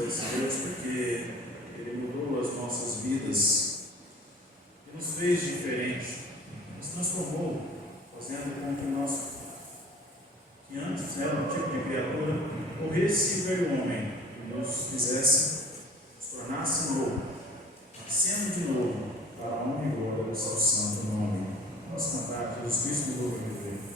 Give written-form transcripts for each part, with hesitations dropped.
a esse Deus porque Ele mudou as nossas vidas e nos fez diferente, nos transformou, fazendo com que nós, que antes era um tipo de criatura, morresse o velho homem e nos fizesse, nos tornasse novo, nascendo de novo, para a honra e glória do seu santo nome. Vamos cantar Jesus Cristo de novo e viver.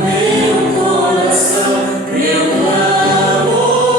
Meu coração, meu clamor.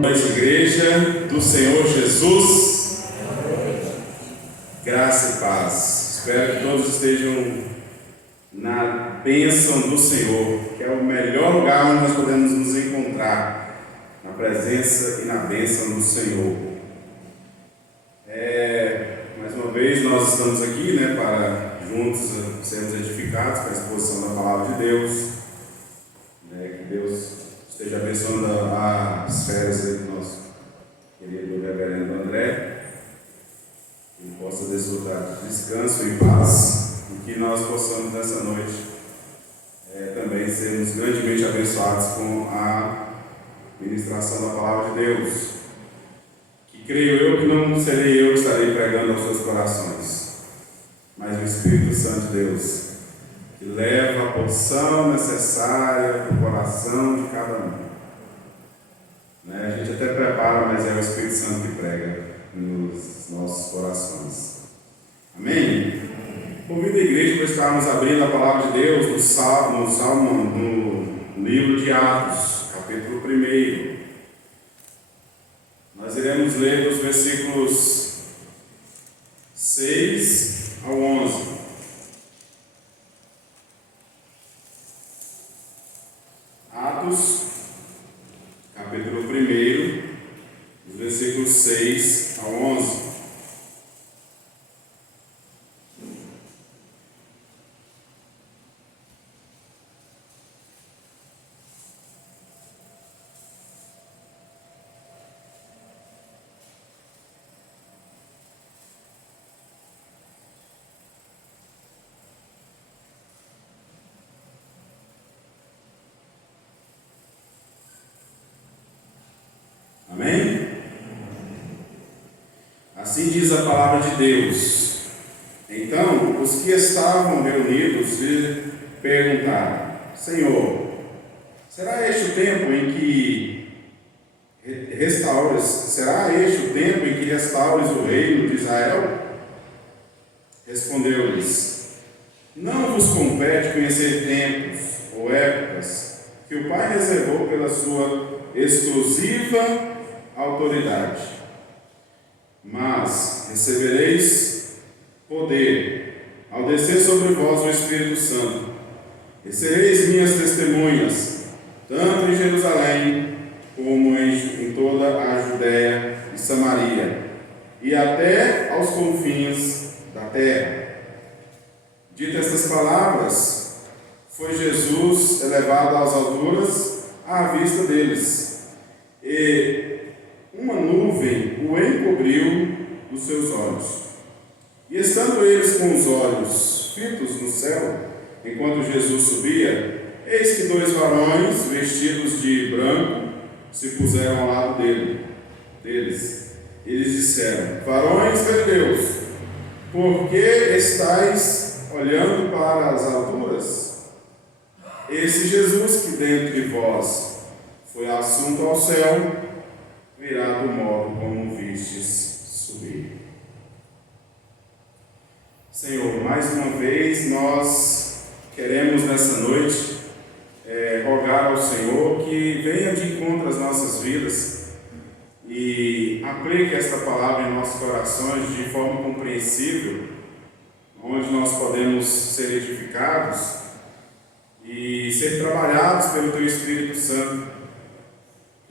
Boa noite, igreja do Senhor Jesus. Graça e paz. Espero que todos estejam na bênção do Senhor, que é o melhor lugar onde nós podemos nos encontrar, na presença e na bênção do Senhor. Mais uma vez nós estamos aqui, para juntos sermos edificados com a exposição da Palavra de Deus. Que Deus esteja abençoando as férias do nosso querido reverendo André, que possa desfrutar de descanso e paz, e que nós possamos nessa noite também sermos grandemente abençoados com a ministração da Palavra de Deus, que creio eu que não serei eu que estarei pregando aos seus corações, mas o Espírito Santo de Deus, que leva a porção necessária para o coração de cada um. A gente até prepara, mas é o Espírito Santo que prega nos nossos corações. Amém? Convido a igreja para estarmos abrindo a palavra de Deus no livro de Atos, capítulo 1. Nós iremos ler dos versículos 6 ao 11. Atos, capítulo 1, dos versículos 6 ao 11. Amém? Assim diz a palavra de Deus. Então, os que estavam reunidos lhe perguntaram: Senhor, será este o tempo em que restaures o reino de Israel? Respondeu-lhes: Não vos compete conhecer tempos ou épocas que o Pai reservou pela sua exclusiva autoridade, mas recebereis poder ao descer sobre vós o Espírito Santo, e sereis minhas testemunhas, tanto em Jerusalém como em toda a Judéia e Samaria, e até aos confins da terra. Ditas estas palavras, foi Jesus elevado às alturas à vista deles, e uma nuvem o encobriu dos seus olhos. E estando eles com os olhos fitos no céu, enquanto Jesus subia, eis que 2 varões vestidos de branco se puseram ao lado deles. Eles disseram: Varões galileus, por que estáis olhando para as alturas? Esse Jesus que dentro de vós foi assunto ao céu, virá do modo como vistes subir. Senhor, mais uma vez nós queremos nessa noite rogar ao Senhor que venha de encontro às nossas vidas e aplique esta palavra em nossos corações de forma compreensível, onde nós podemos ser edificados e ser trabalhados pelo Teu Espírito Santo.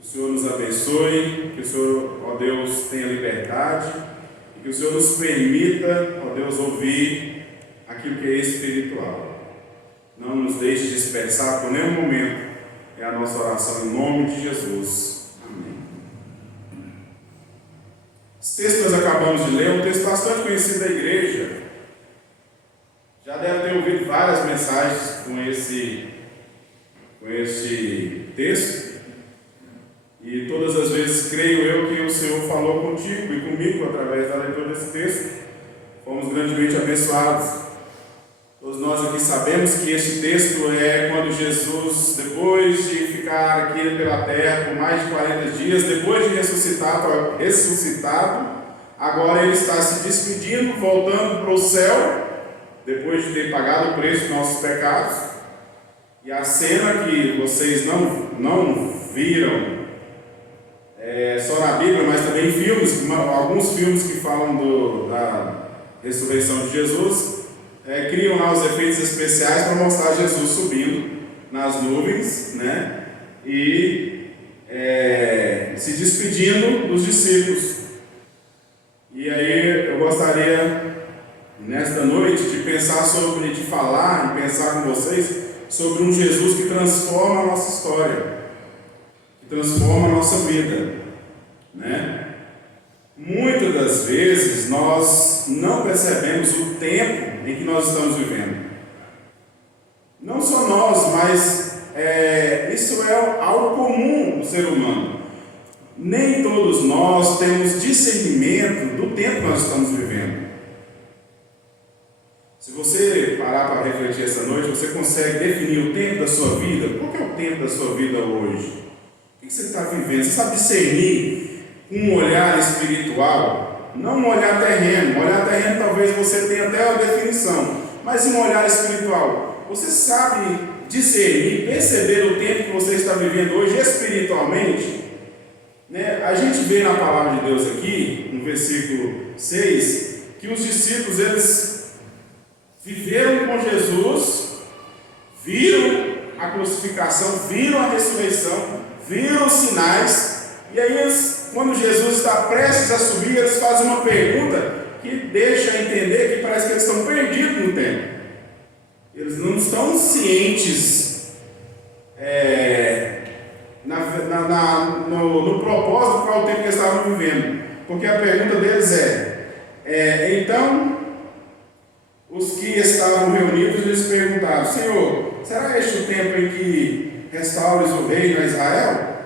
Que o Senhor nos abençoe, que o Senhor, ó Deus, tenha liberdade e que o Senhor nos permita, ó Deus, ouvir aquilo que é espiritual. Não nos deixe dispersar por nenhum momento. É a nossa oração em nome de Jesus. Amém. Esse texto que nós acabamos de ler é um texto bastante conhecido da igreja. Já deve ter ouvido várias mensagens com esse texto. E todas as vezes creio eu que o Senhor falou contigo e comigo através da leitura desse texto. Fomos grandemente abençoados. Todos nós aqui sabemos que este texto é quando Jesus, depois de ficar aqui pela terra por mais de 40 dias, depois de ressuscitado, agora ele está se despedindo, voltando para o céu, depois de ter pagado o preço dos nossos pecados. E a cena que vocês não viram só na Bíblia, mas também em filmes, alguns filmes que falam da ressurreição de Jesus, criam lá os efeitos especiais para mostrar Jesus subindo nas nuvens, né? E se despedindo dos discípulos. E aí eu gostaria, nesta noite, de falar e pensar com vocês sobre um Jesus que transforma a nossa história, que transforma a nossa vida, né? Muitas das vezes nós não percebemos o tempo em que nós estamos vivendo. Não só nós, mas isso é algo comum no ser humano. Nem todos nós temos discernimento do tempo que nós estamos vivendo. Se você parar para refletir essa noite, você consegue definir o tempo da sua vida? Qual que é o tempo da sua vida hoje? O que você está vivendo? Você sabe discernir com um olhar espiritual? Não um olhar terreno. Um olhar terreno talvez você tenha até uma definição, mas um olhar espiritual. Você sabe discernir, perceber o tempo que você está vivendo hoje espiritualmente? Né? A gente vê na palavra de Deus aqui, no versículo 6, que os discípulos, eles viveram com Jesus, viram a crucificação, viram a ressurreição, viram os sinais, e aí eles, quando Jesus está prestes a subir, eles fazem uma pergunta que deixa entender que parece que eles estão perdidos no tempo. Eles não estão cientes no propósito qual o tempo que eles estavam vivendo. Porque a pergunta deles então, os que estavam reunidos, eles perguntaram: Senhor, será este o tempo em que restaures o reino a Israel?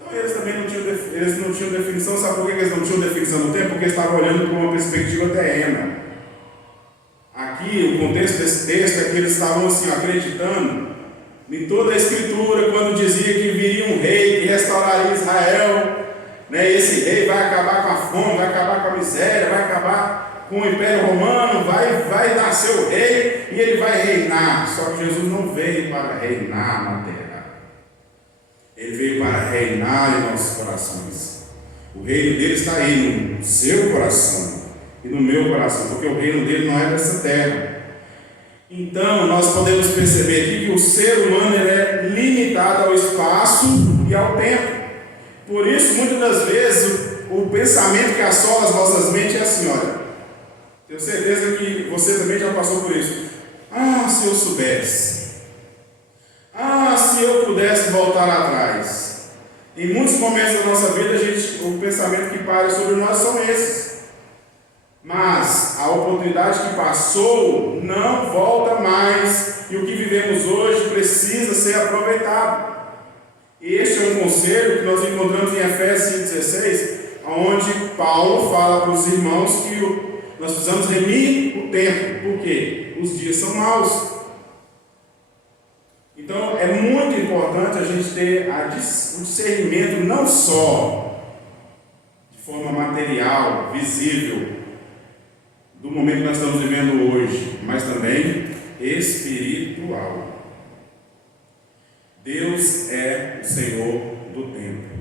Então eles também não tinham definição. Sabe por que eles não tinham definição no tempo? Porque eles estavam olhando para uma perspectiva terrena. Aqui, o contexto desse texto é que eles estavam assim, acreditando em toda a Escritura, quando dizia que viria um rei que restauraria Israel, né? Esse rei vai acabar com a fome, vai acabar com a miséria, vai acabar com o Império Romano, vai nascer o rei e ele vai reinar. Só que Jesus não veio para reinar na terra, ele veio para reinar em nossos corações. O reino dele está aí no seu coração e no meu coração, porque o reino dele não é dessa terra. Então nós podemos perceber aqui que o ser humano ele é limitado ao espaço e ao tempo. Por isso, muitas das vezes, o pensamento que assola as nossas mentes é assim: olha, tenho certeza que você também já passou por isso. Se eu soubesse, se eu pudesse voltar lá atrás. Em muitos momentos da nossa vida, o pensamento que para sobre nós são esses. Mas a oportunidade que passou não volta mais, e o que vivemos hoje precisa ser aproveitado. Este é um conselho que nós encontramos em Efésios 5,16, onde Paulo fala para os irmãos que nós precisamos remir o tempo, porque os dias são maus. Então é muito importante a gente ter o discernimento não só de forma material, visível, do momento que nós estamos vivendo hoje, mas também espiritual. Deus é o Senhor do tempo.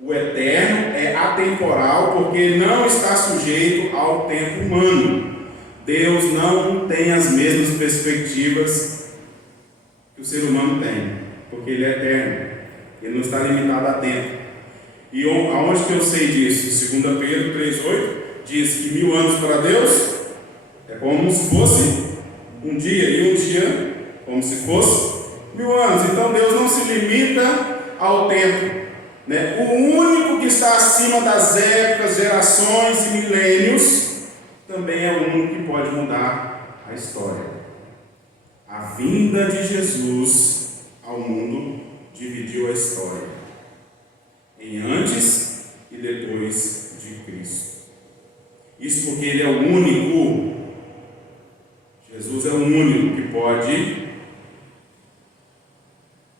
O eterno é atemporal, porque não está sujeito ao tempo humano. Deus não tem as mesmas perspectivas que o ser humano tem, porque Ele é eterno. Ele não está limitado a tempo. E aonde que eu sei disso? 2 Pedro 3,8 diz que 1000 anos para Deus é como se fosse um dia, e um dia como se fosse 1000 anos. Então Deus não se limita ao tempo, né? O único que está acima das épocas, gerações e milênios também é o único que pode mudar a história. A vinda de Jesus ao mundo dividiu a história em antes e depois de Cristo. Isso porque Ele é o único, Jesus é o único que pode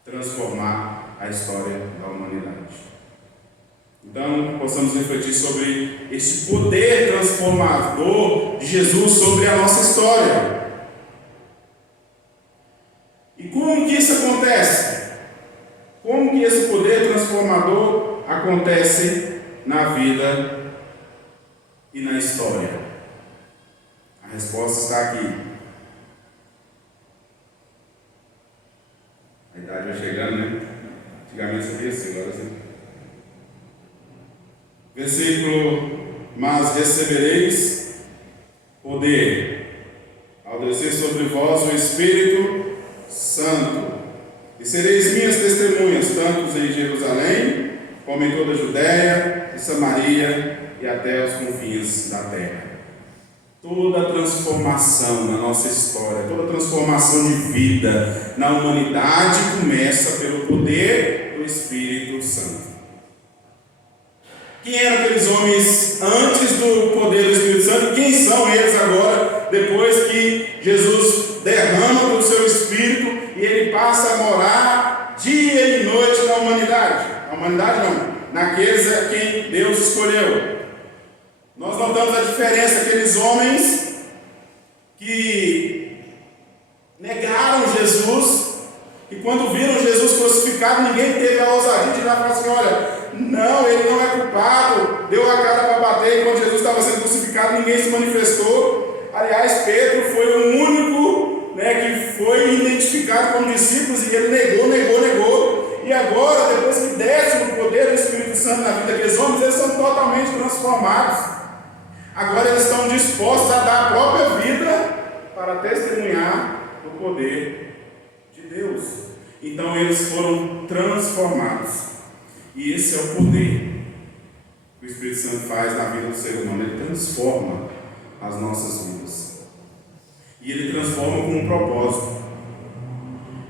transformar a história da humanidade. Então, possamos refletir sobre esse poder transformador de Jesus sobre a nossa história. E como que isso acontece? Como que esse poder transformador acontece na vida e na história? A resposta está aqui. A idade vai chegando, né? Antigamente sabia assim, agora sim. Versículo: mas recebereis poder ao descer sobre vós o Espírito Santo, e sereis minhas testemunhas, tanto em Jerusalém, como em toda a Judéia e Samaria e até os confins da terra. Toda transformação na nossa história, toda transformação de vida na humanidade começa pelo poder do Espírito Santo. Quem eram aqueles homens antes do poder do Espírito Santo? Quem são eles agora, depois que Jesus derrama do seu Espírito e ele passa a morar dia e noite na humanidade? Na humanidade não, naqueles a quem Deus escolheu. Nós notamos a diferença, aqueles homens que negaram Jesus, e quando viram Jesus crucificado, ninguém teve a ousadia de ir lá e falar assim: olha, não, ele não é culpado, deu a cara para bater. Enquanto Jesus estava sendo crucificado, ninguém se manifestou. Aliás, Pedro foi o único, que foi identificado como discípulo, e ele negou. E agora, depois que desce o poder do Espírito Santo na vida daqueles homens, eles são totalmente transformados. Agora eles estão dispostos a dar a própria vida para testemunhar o poder de Deus. Então eles foram transformados. E esse é o poder que o Espírito Santo faz na vida do ser humano. Ele transforma as nossas vidas. E ele transforma com um propósito.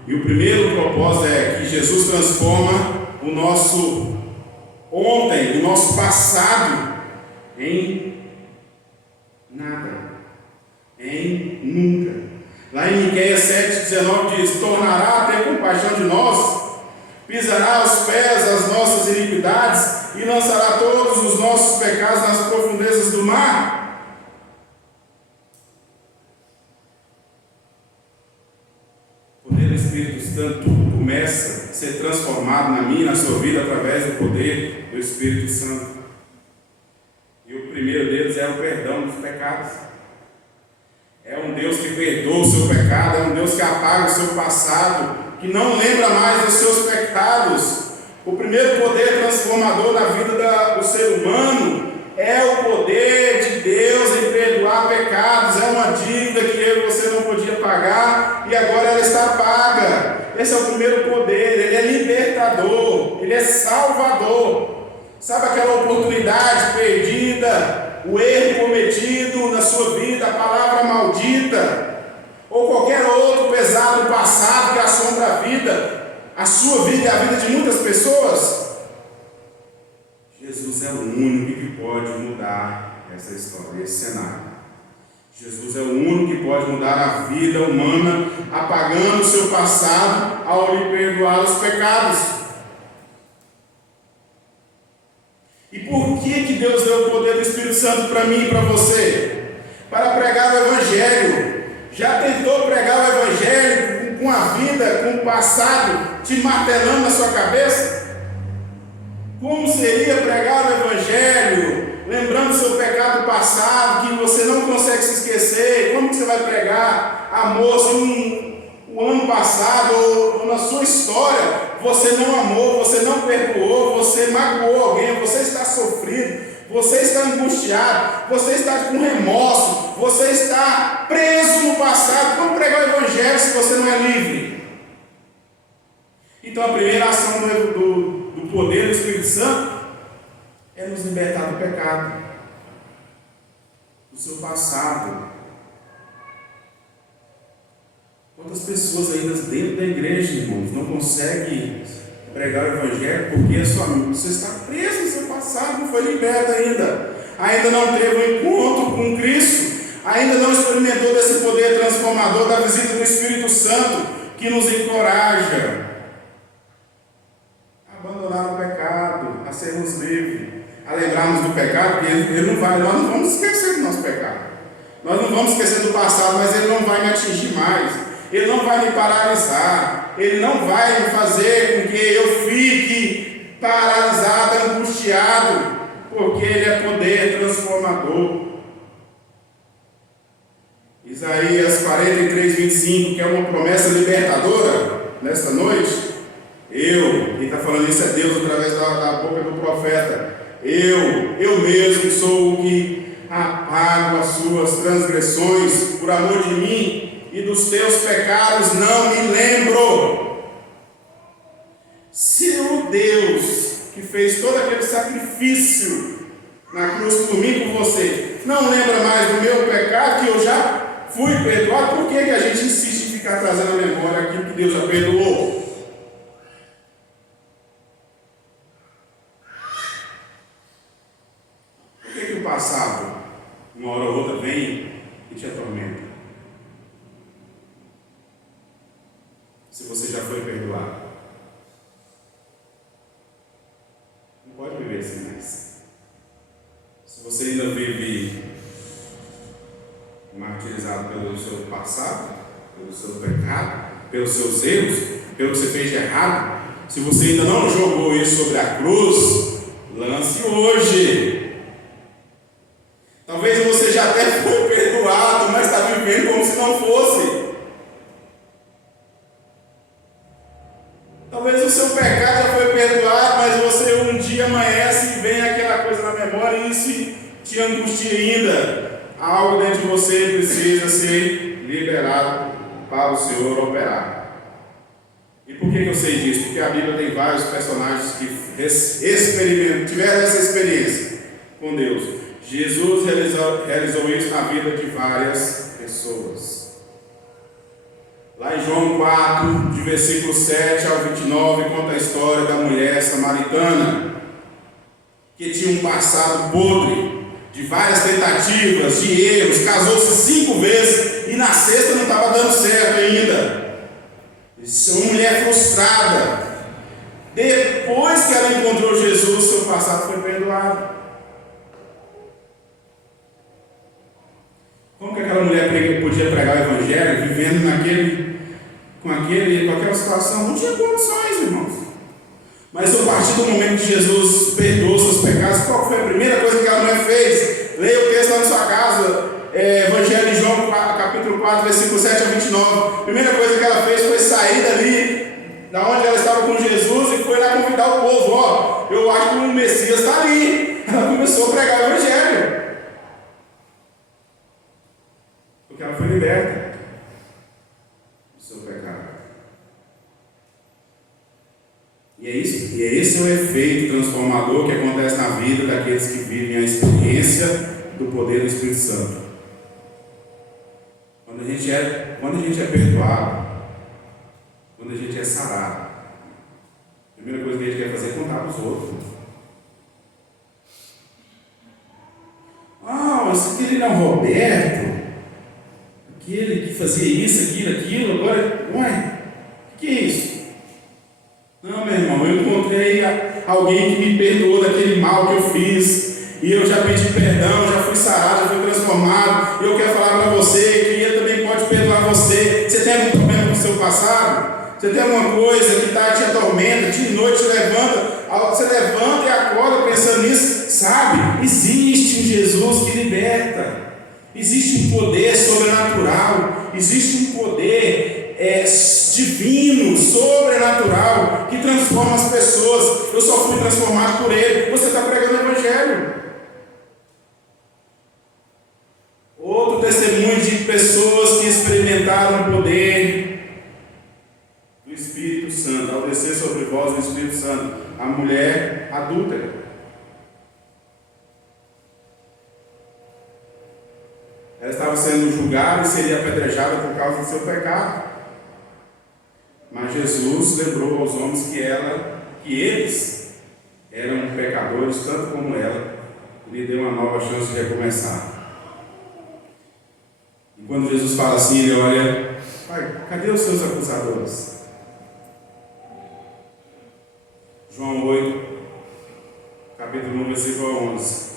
E o primeiro propósito é que Jesus transforma o nosso ontem, o nosso passado, em nada, em nunca. Lá em Miqueias 7,19 diz: tornará a ter compaixão de nós, pisará aos pés as nossas iniquidades e lançará todos os nossos pecados nas profundezas do mar. O poder do Espírito Santo começa a ser transformado na minha e na sua vida através do poder do Espírito Santo. E o primeiro deles é o perdão dos pecados. É um Deus que perdoa o seu pecado, é um Deus que apaga o seu passado, que não lembra mais dos seus pecados. O primeiro poder transformador na vida do ser humano é o poder de Deus em perdoar pecados. É uma dívida que eu e você não podia pagar e agora ela está paga. Esse é o primeiro poder. Ele é libertador, ele é salvador. Sabe aquela oportunidade perdida, o erro cometido na sua vida, a palavra maldita, ou qualquer outro pesado passado que assombra a vida, a sua vida e a vida de muitas pessoas? Jesus é o único que pode mudar essa história, esse cenário. Jesus é o único que pode mudar a vida humana, apagando o seu passado ao lhe perdoar os pecados. E por que Deus deu o poder do Espírito Santo para mim e para você? Para pregar o Evangelho. Já tentou pregar o Evangelho com a vida, com o passado, te martelando na sua cabeça? Como seria pregar o Evangelho, lembrando seu pecado passado, que você não consegue se esquecer? Como que você vai pregar amor se o ano passado ou na sua história você não amou, você não perdoou, você magoou alguém, você está sofrido, você está angustiado, você está com remorso, você está preso no passado? Como pregar o Evangelho se você não é livre? Então a primeira ação do poder do Espírito Santo é nos libertar do pecado, do seu passado. Quantas pessoas ainda dentro da igreja, irmãos, não conseguem pregar o Evangelho porque você está preso no seu passado, não foi liberto ainda não teve um encontro com Cristo, ainda não experimentou desse poder transformador da visita do Espírito Santo que nos encoraja a abandonar o pecado, a sermos livres, a lembrarmos do pecado, porque nós não vamos esquecer do nosso pecado, nós não vamos esquecer do passado, mas ele não vai me atingir mais. Ele não vai me paralisar, Ele não vai me fazer com que eu fique paralisado, angustiado, porque Ele é poder transformador. Isaías 43, 25, que é uma promessa libertadora nesta noite. Quem está falando isso é Deus através da boca do profeta. Eu mesmo sou o que apago as suas transgressões por amor de mim, e dos teus pecados não me lembro. Se o Deus que fez todo aquele sacrifício na cruz por mim e por você não lembra mais do meu pecado, que eu já fui perdoado, por que a gente insiste em ficar trazendo à memória aquilo que Deus já perdoou? Por que o passado, uma hora ou outra, vem e te atormenta? Se você já foi perdoado, não pode viver assim mais. Se você ainda vive martirizado pelo seu passado, pelo seu pecado, pelos seus erros, pelo que você fez de errado, se você ainda não jogou isso sobre a cruz, lance hoje. Talvez você já até foi perdoado, mas está vivendo como se não fosse. Talvez o seu pecado já foi perdoado, mas você um dia amanhece e vem aquela coisa na memória e isso te angustia ainda. Algo dentro de você precisa ser liberado para o Senhor operar. E por que eu sei disso? Porque a Bíblia tem vários personagens que tiveram essa experiência com Deus. Jesus realizou isso na vida de várias pessoas. Lá em João 4, de versículo 7 ao 29, conta a história da mulher samaritana, que tinha um passado podre, de várias tentativas, de erros, casou-se 5 vezes e na sexta não estava dando certo ainda. Uma mulher frustrada. Depois que ela encontrou Jesus, seu passado foi perdoado. Como que aquela mulher podia pregar o Evangelho vivendo com aquela situação? Não tinha condições, irmãos. Mas a partir do momento que Jesus perdoou seus pecados, qual foi a primeira coisa que aquela mulher fez? Leia o texto lá na sua casa, Evangelho de João, capítulo 4, versículo 7 a 29. A primeira coisa que ela fez foi sair dali, da onde ela estava com Jesus, e foi lá convidar o povo. Eu acho que o Messias está ali. Ela começou a pregar o Evangelho. Porque ela foi liberta do seu pecado. E é esse o efeito transformador que acontece na vida daqueles que vivem a experiência do poder do Espírito Santo. Quando a gente é perdoado, quando a gente é sarado, a primeira coisa que a gente quer fazer é contar para os outros. Mas aquele não é o Roberto, aquele que fazia isso, aquilo, agora, o que é isso? Não, meu irmão, eu encontrei alguém que me perdoou daquele mal que eu fiz, e eu já pedi perdão, já fui sarado, já fui transformado, e eu quero falar para você que ele também pode perdoar você. Você tem algum problema com o seu passado? Você tem alguma coisa que te atormenta, de noite te levanta, você levanta e acorda pensando nisso, sabe? Existe um Jesus que liberta, existe um poder sobrenatural, existe um poder divino, sobrenatural, que transforma as pessoas. Eu só fui transformado por Ele. Você está pregando o Evangelho. Outro testemunho de pessoas que experimentaram o poder do Espírito Santo, ao descer sobre vós o Espírito Santo, a mulher adúltera. Ela estava sendo julgada e seria apedrejada por causa do seu pecado. Mas Jesus lembrou aos homens que eles eram pecadores, tanto como ela, e lhe deu uma nova chance de recomeçar. E quando Jesus fala assim, ele olha: Pai, cadê os seus acusadores? João 8, capítulo 1, versículo 11.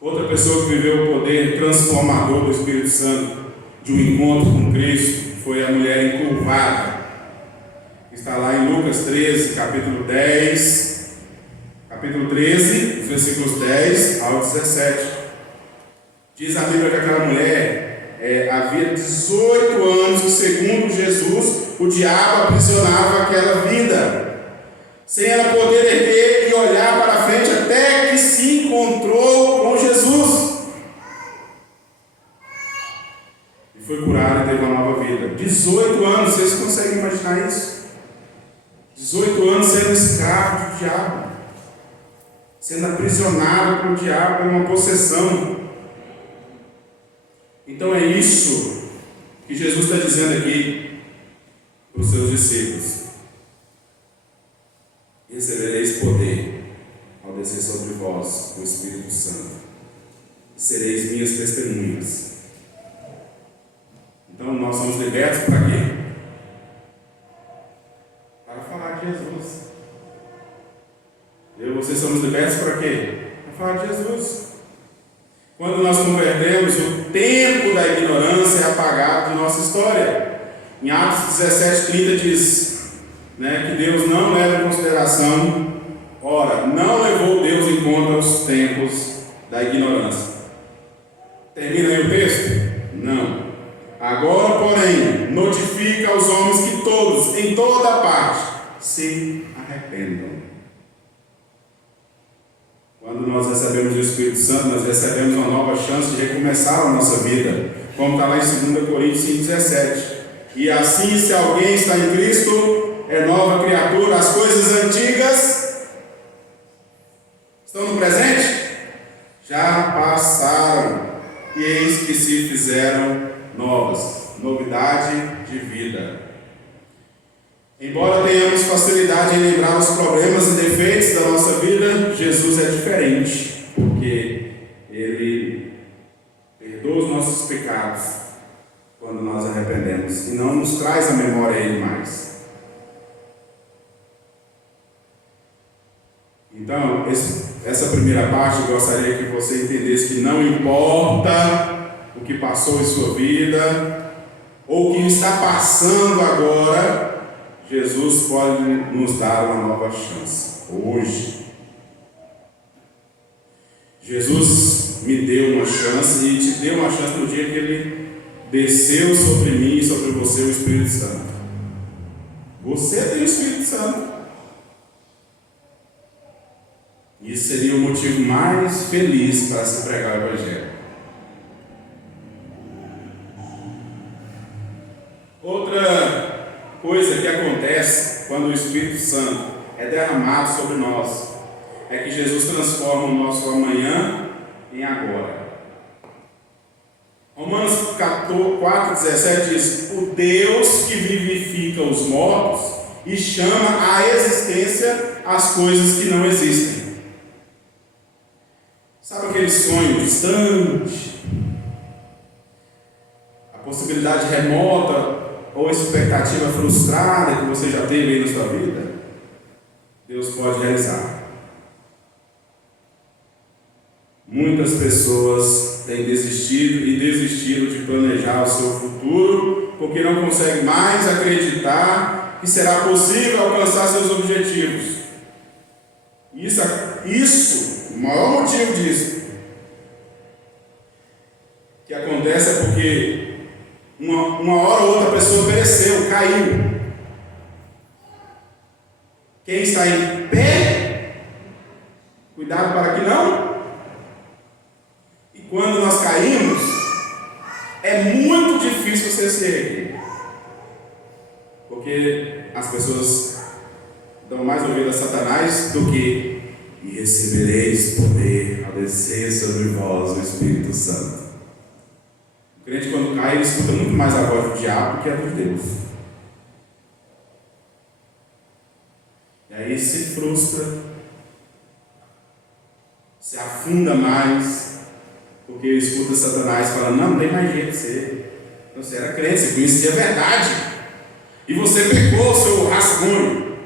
Outra pessoa que viveu o poder transformador do Espírito Santo, de um encontro com Cristo, foi a mulher encurvada. Está lá em Lucas 13, capítulo 10, capítulo 13, os versículos 10 ao 17. Diz a Bíblia que aquela mulher havia 18 anos que, segundo Jesus, o diabo aprisionava aquela vida, sem ela poder erguer e olhar para frente até que se encontrou com Jesus. E foi curada e teve uma nova vida. 18 anos, vocês conseguem imaginar isso? 18 anos sendo escravo do diabo, sendo aprisionado pelo diabo, por uma possessão. Então é isso que Jesus está dizendo aqui para os seus discípulos: recebereis poder ao descer sobre vós o Espírito Santo, sereis minhas testemunhas. Então nós somos libertos para quê? Para falar de Jesus. Eu e vocês somos libertos para quê? Para falar de Jesus. Quando nós convertemos, o tempo da ignorância é apagado de nossa história. Em Atos 17:30 diz, que Deus não leva em consideração, ora, não levou Deus em conta os tempos da ignorância. Termina aí o texto? Não. Agora, porém, notifica aos homens que todos, em toda parte, se arrependam. Quando nós recebemos o Espírito Santo, nós recebemos uma nova chance de recomeçar a nossa vida, como está lá em 2 Coríntios 5,17. E assim, se alguém está em Cristo, é nova criatura, as coisas antigas estão no presente, já passaram, e eis que se fizeram novas. Novidade de vida. Embora tenhamos facilidade em lembrar os problemas e defeitos da nossa vida, Jesus é diferente, porque Ele perdoa os nossos pecados quando nós arrependemos e não nos traz à memória Ele mais. Então, essa primeira parte eu gostaria que você entendesse que não importa o que passou em sua vida ou o que está passando agora, Jesus pode nos dar uma nova chance, hoje. Jesus me deu uma chance e te deu uma chance no dia que Ele desceu sobre mim e sobre você o Espírito Santo. Você tem o Espírito Santo. Isso seria o motivo mais feliz para se pregar o Evangelho. Outra coisa que acontece quando o Espírito Santo é derramado sobre nós é que Jesus transforma o nosso amanhã em agora. Romanos 4,17 diz: o Deus que vivifica os mortos e chama à existência as coisas que não existem. Sabe aquele sonho distante? A possibilidade remota ou expectativa frustrada que você já teve aí na sua vida? Deus pode realizar. Muitas pessoas têm desistido e desistiram de planejar o seu futuro porque não conseguem mais acreditar que será possível alcançar seus objetivos. Isso, o maior motivo disso que acontece é porque uma hora ou outra a pessoa pereceu, caiu. Quem está em pé, cuidado para que não. E quando nós caímos, é muito difícil você se erguer, porque as pessoas dão mais ouvido a Satanás do que e recebereis poder ao descer sobre vós o Espírito Santo. O crente, quando cai, ele escuta muito mais a voz do diabo do que a de Deus. E aí se frustra, se afunda mais, porque ele escuta Satanás falando: não tem mais jeito de ser. Você era crente, você conhecia a verdade, e você pecou o seu rascunho.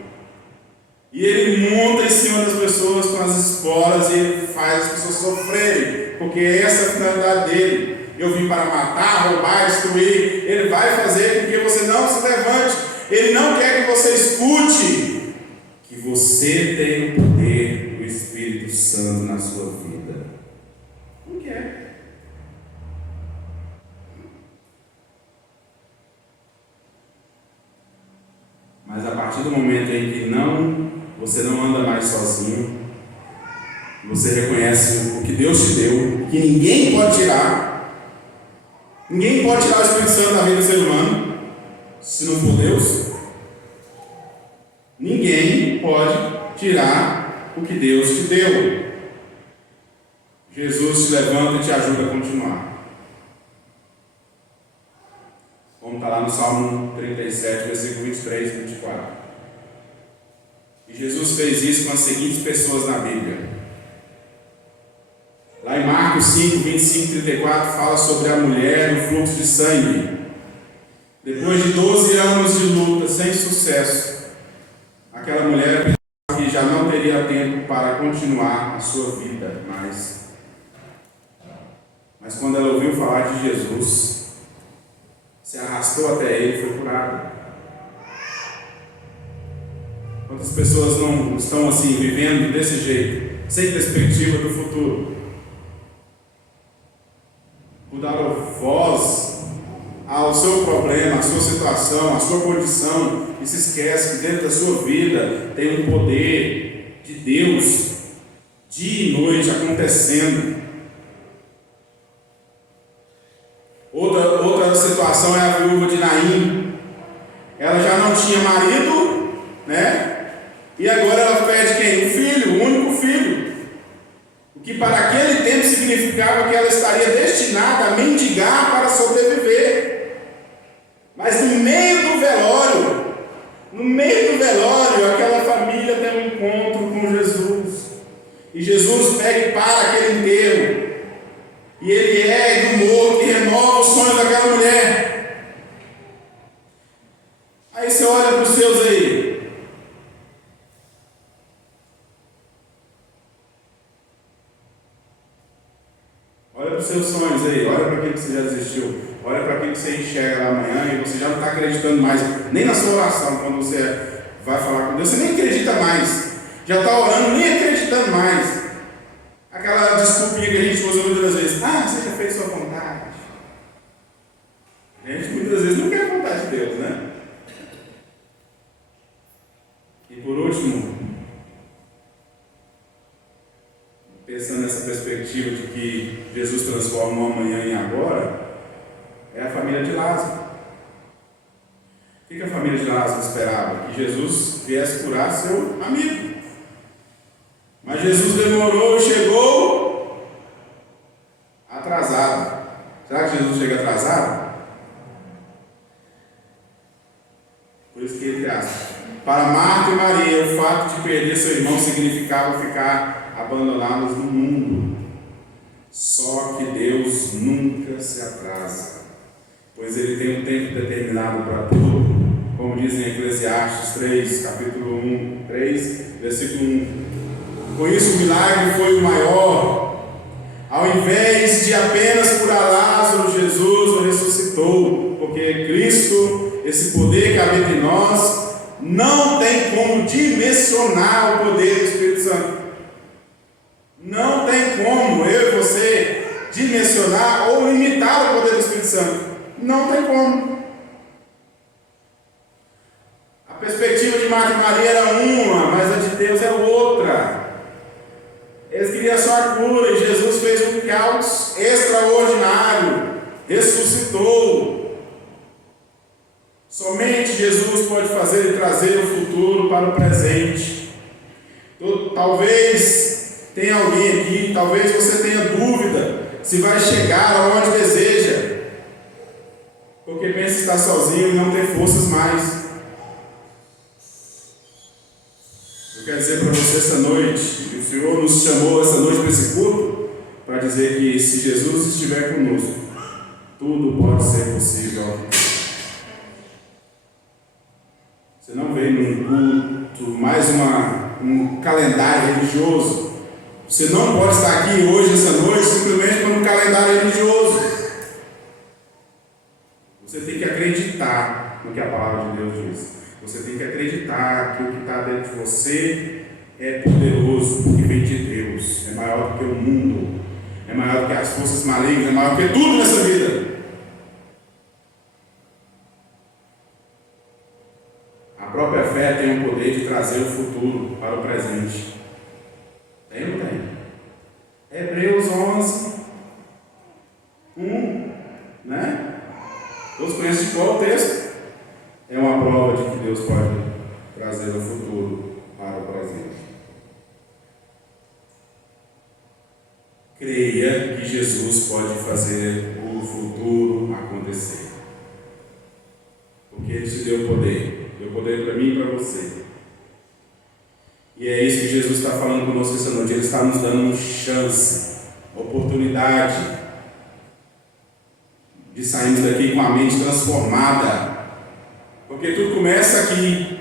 E ele monta em cima das pessoas com as esporas e faz as pessoas sofrerem, porque essa é a finalidade dele. Eu vim para matar, roubar, destruir. Ele vai fazer com que você não se levante. Ele não quer que você escute que você tem o poder do Espírito Santo na sua vida? Não quer. Mas a partir do momento em que você não anda mais sozinho, você reconhece o que Deus te deu, que ninguém pode tirar o Espírito Santo da vida do ser humano, se não for Deus. Ninguém pode tirar o que Deus te deu. Jesus te levanta e te ajuda a continuar. Vamos estar lá no Salmo 37, versículo 23 e 24. E Jesus fez isso com as seguintes pessoas na Bíblia. Lá em Marcos 5, 25 e 34, fala sobre a mulher no fluxo de sangue. Depois de 12 anos de luta sem sucesso, aquela mulher pensava que já não teria tempo para continuar a sua vida mais. Mas quando ela ouviu falar de Jesus, se arrastou até ele e foi curada. Quantas pessoas não estão assim, vivendo desse jeito, sem perspectiva do futuro? Por dar voz ao seu problema, à sua situação, à sua condição, e se esquece que dentro da sua vida tem um poder de Deus, dia e noite acontecendo. Outra situação é a viúva de Naim. Ela já não tinha marido, né? E agora ela pede quem? Um filho, o único filho. O que para aquele tempo significava que ela estaria destinada a mendigar para sobreviver. Mas no meio do velório, aquela família tem um encontro com Jesus. E Jesus pega e para aquele enterro. E ele ergue o morto e renova os sonhos daquela mulher. Aí você olha para os seus aí. Olha para os seus sonhos aí. Olha para aquilo que você já desistiu. Olha para aquilo que você enxerga lá amanhã e você já não está acreditando mais. Nem na sua oração, quando você vai falar com Deus, você nem acredita mais. Já está orando, nem acreditando mais. Aquela desculpinha que a gente usa muitas vezes. Você já fez sua vontade. A gente muitas vezes não quer a vontade de Deus, né? E por último, pensando nessa perspectiva de que Jesus transforma o amanhã em agora, é a família de Lázaro. O que a família de Lázaro esperava? Que Jesus viesse curar seu amigo. Mas Jesus demorou e chegou atrasado. Será que Jesus chega atrasado? Por isso que ele acha. Para Marta e Maria, o fato de perder seu irmão significava ficar abandonados no mundo. Só que Deus nunca se atrasa, pois Ele tem um tempo determinado para tudo. Como diz em Eclesiastes 3, capítulo 3, versículo 1. Com isso o milagre foi o maior. Ao invés de apenas curar Lázaro, Jesus o ressuscitou, porque Cristo, esse poder que habita em nós, não tem como dimensionar o poder do Espírito Santo. Não tem como eu e você dimensionar ou limitar o poder do Espírito Santo. Não tem como. A perspectiva de Marta e Maria era uma, mas a de Deus é outra. Eles queriam só a cura e Jesus fez um caos extraordinário, ressuscitou. Somente Jesus pode fazer e trazer o futuro para o presente. Então, talvez tenha alguém aqui, talvez você tenha dúvida se vai chegar aonde deseja, porque pensa estar sozinho e não ter forças mais. Eu quero dizer para você essa noite, que o Senhor nos chamou essa noite para esse culto, para dizer que se Jesus estiver conosco, tudo pode ser possível. Você não veio num culto, mais um calendário religioso. Você não pode estar aqui hoje, essa noite, simplesmente por um calendário religioso. Você tem que acreditar no que a palavra de Deus diz. Você tem que acreditar que o que está dentro de você é poderoso, porque vem de Deus, é maior do que o mundo, é maior do que as forças malignas, é maior do que tudo nessa vida. A própria fé tem o poder de trazer o futuro para o presente. Tem ou não tem? Hebreus 11, 1, né? Todos conhecem de qual o texto? É uma prova de que Deus pode trazer o futuro para o presente. Creia que Jesus pode fazer o futuro acontecer. Porque Ele te deu poder. Deu poder para mim e para você. E é isso que Jesus está falando conosco essa noite. Ele está nos dando uma chance, oportunidade de sairmos daqui com a mente transformada. Porque tudo começa aqui.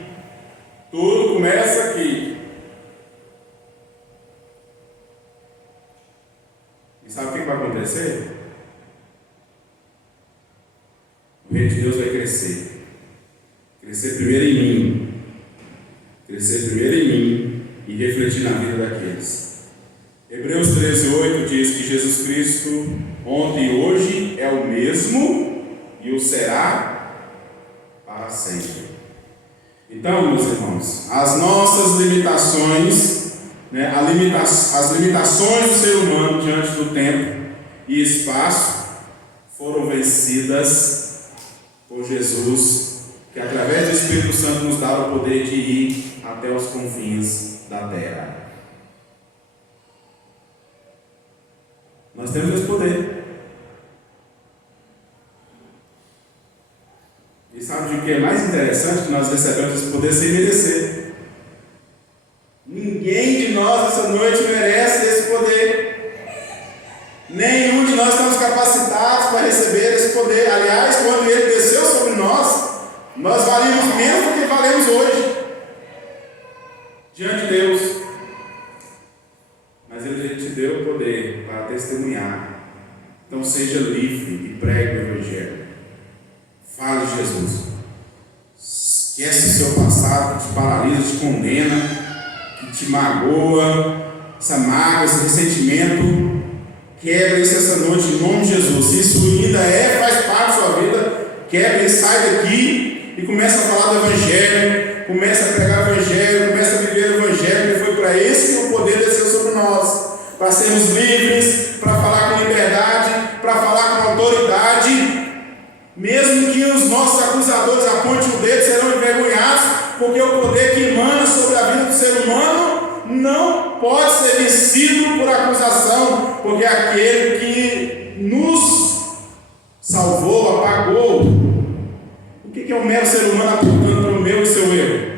Tudo começa aqui. E sabe o que vai acontecer? O reino de Deus vai crescer. Crescer primeiro em mim. Crescer primeiro em mim e refletir na vida daqueles. Hebreus 13:8 diz que Jesus Cristo, ontem e hoje, é o mesmo e o será para sempre. Então, meus irmãos, as nossas limitações, as limitações do ser humano diante do tempo e espaço foram vencidas por Jesus, que através do Espírito Santo nos dá o poder de ir até os confins da terra. Nós temos esse poder. E sabe o que é mais interessante? Que nós recebemos esse poder sem merecer. Ninguém de nós essa noite merece esse poder. Nenhum de nós estamos capacitados para receber esse poder. Aliás, quando ele desceu sobre nós valíamos menos do que valemos hoje diante de Deus. Mas Ele te deu o poder para testemunhar. Então seja livre e pregue o Evangelho. Fale de Jesus. Esquece o seu passado que te paralisa, te condena, que te magoa, essa mágoa, esse ressentimento. Quebra isso essa noite em nome de Jesus. Se isso ainda faz parte da sua vida, quebra e sai daqui e começa a falar do Evangelho, começa a pregar o Evangelho, começa a viver o Evangelho. E foi para esse que o poder desceu sobre nós, para sermos livres, para falar com liberdade, para falar com autoridade. Mesmo que os nossos acusadores apontem o dedo, serão envergonhados, porque o poder que emana sobre a vida do ser humano não pode ser vencido por acusação, porque aquele que nos salvou, apagou. O que é um mero ser humano apontando para o meu e seu erro?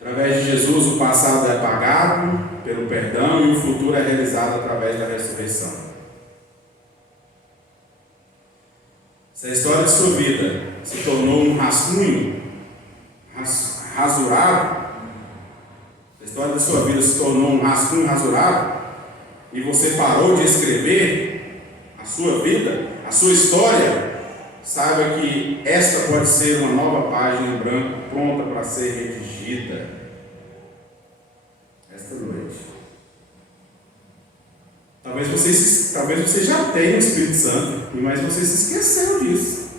Através de Jesus, o passado é apagado pelo perdão e o futuro é realizado através da ressurreição. Se a história de sua vida se tornou um rascunho, rasurado, se a história da sua vida se tornou um rascunho rasurado, e você parou de escrever a sua vida, a sua história, saiba que esta pode ser uma nova página em branco, pronta para ser redigida esta noite. Talvez você já tenha o Espírito Santo, mas você se esqueceu disso.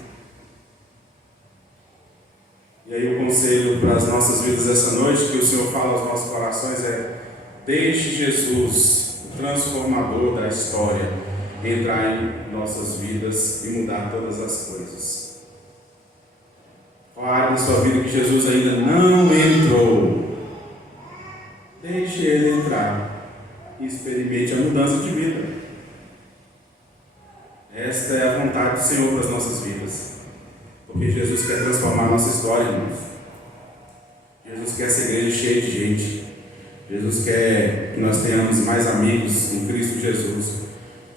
E aí o conselho para as nossas vidas essa noite, que o Senhor fala aos nossos corações é: deixe Jesus, o transformador da história, entrar em nossas vidas e mudar todas as coisas. Qual a área da sua vida que Jesus ainda não entrou? Deixe Ele entrar e experimente a mudança de vida. Esta é a vontade do Senhor para as nossas vidas, porque Jesus quer transformar a nossa história, irmãos. Jesus quer essa igreja cheia de gente. Jesus quer que nós tenhamos mais amigos em Cristo Jesus.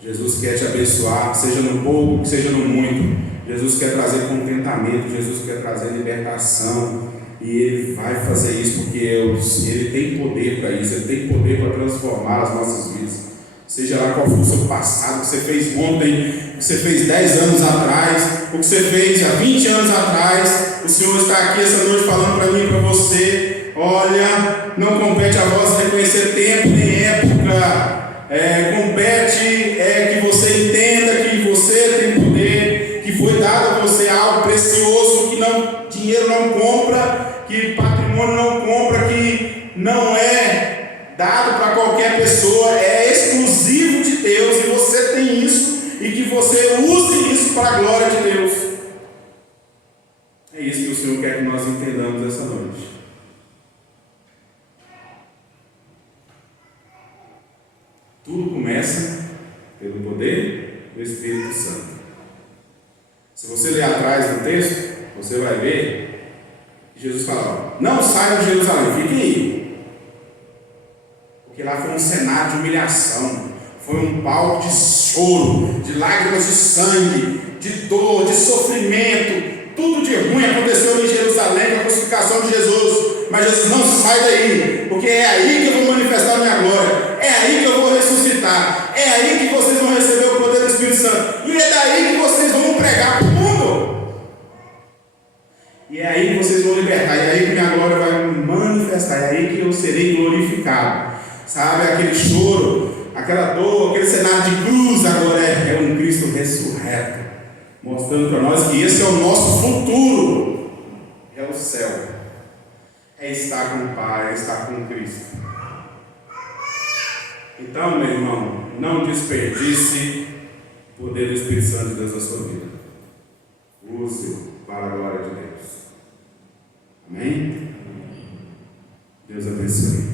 Jesus quer te abençoar, seja no pouco, seja no muito. Jesus quer trazer contentamento, Jesus quer trazer libertação. E Ele vai fazer isso porque Ele tem poder para isso, Ele tem poder para transformar as nossas vidas. Seja lá qual for o seu passado, que você fez ontem, que você fez 10 anos atrás, o que você fez há 20 anos atrás. O Senhor está aqui essa noite falando para mim e para você: olha, não compete a vós reconhecer tempo nem época. Compete que você entenda que você tem poder, que foi dado a você algo precioso, que dinheiro não compra, que patrimônio não compra, que não é dado para qualquer pessoa, é exclusivo de Deus, e você tem isso, e que você use isso para a glória de Deus. É isso que o Senhor quer que nós entendamos essa noite. Tudo começa pelo poder do Espírito Santo. Se você ler atrás do texto, você vai ver que Jesus fala: não saiam de Jerusalém, fiquem aí. Porque lá foi um cenário de humilhação, foi um palco de choro, de lágrimas de sangue, de dor, de sofrimento. Tudo de ruim aconteceu em Jerusalém com a crucificação de Jesus. Mas Jesus: não sai daí, porque é aí que eu vou manifestar a minha glória, é aí que eu vou ressuscitar, é aí que vocês vão receber o poder do Espírito Santo, e é daí que vocês vão pregar para o mundo, e é aí que vocês vão libertar, é aí que minha glória vai me manifestar, é aí que eu serei glorificado. Sabe, aquele choro, aquela dor, aquele cenário de cruz, agora é um Cristo ressurreto, mostrando para nós que esse é o nosso futuro, é o céu, é estar com o Pai, é estar com Cristo. Então, meu irmão, não desperdice o poder do Espírito Santo de Deus na sua vida. Use-o para a glória de Deus. Amém? Deus abençoe.